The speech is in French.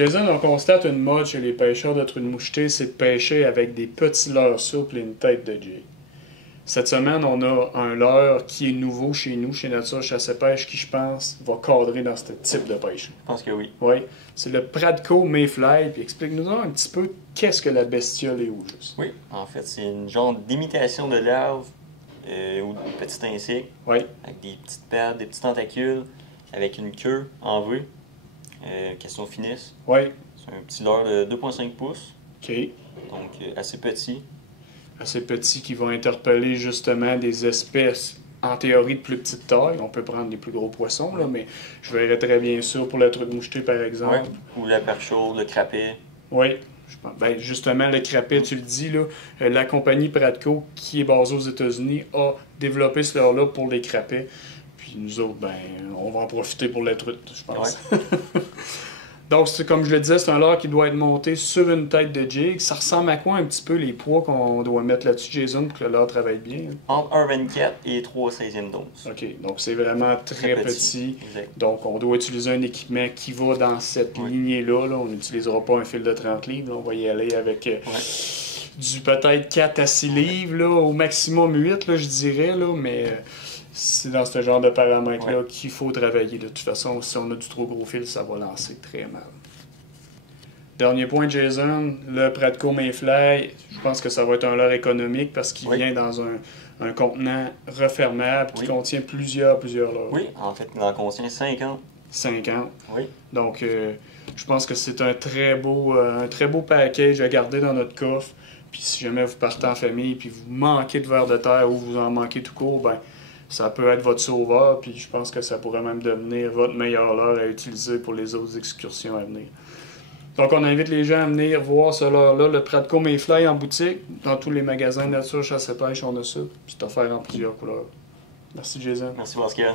Jason, on constate une mode chez les pêcheurs de truites mouchetées, c'est de pêcher avec des petits leurres souples et une tête de jig. Cette semaine, on a un leurre qui est nouveau chez nous, chez Nature Chasse et Pêche, qui, je pense, va cadrer dans ce type de pêche. Je pense que oui. Oui. C'est le Pradco Mayfly. Puis explique-nous un petit peu qu'est-ce que la bestiole est au juste. Oui, en fait, c'est une genre d'imitation de larve ou de petits insectes. Oui. Avec des petites pattes, des petits tentacules, avec une queue en V. Question finisse. Oui. C'est un petit leurre de 2,5 pouces. OK. Donc, assez petit. Assez petit qui vont interpeller justement des espèces en théorie de plus petite taille. On peut prendre des plus gros poissons, là, mais je verrais très bien sûr pour la truite mouchetée, par exemple. Oui. Ou la perche chaude, le crapet. Oui. Ben, justement, le crapet, tu le dis, là, la compagnie Pradco, qui est basée aux États-Unis, a développé ce leurre-là pour les crapets. Puis nous autres, ben, on va en profiter pour la truite, je pense. Ouais. Donc, comme je le disais, c'est un leurre qui doit être monté sur une tête de jig. Ça ressemble à quoi un petit peu les poids qu'on doit mettre là-dessus, Jason, pour que le leurre travaille bien? Entre 1,24 et 3/16e d'once. OK, donc c'est vraiment très petit. Exact. Donc, on doit utiliser un équipement qui va dans cette lignée-là. Là. On n'utilisera pas un fil de 30 livres. Là. On va y aller avec du peut-être 4 à 6 livres, là, au maximum 8, là, je dirais. Là, mais c'est dans ce genre de paramètres-là qu'il faut travailler. De toute façon, si on a du trop gros fil, ça va lancer très mal. Dernier point, Jason, le Pradco Mayfly, je pense que ça va être un leurre économique parce qu'il vient dans un contenant refermable qui contient plusieurs leurres. Oui, en fait, il en contient 50. 50. Oui. Donc, je pense que c'est un très beau package à garder dans notre coffre. Puis si jamais vous partez en famille puis vous manquez de vers de terre ou vous en manquez tout court, ben ça peut être votre sauveur. Puis je pense que ça pourrait même devenir votre meilleur leurre à utiliser pour les autres excursions à venir. Donc, on invite les gens à venir voir ce leurre-là, le Pradco Mayfly en boutique. Dans tous les magasins Nature Chasse et Pêche, on a ça. Puis c'est offert en plusieurs couleurs. Merci, Jason. Merci, Pascal.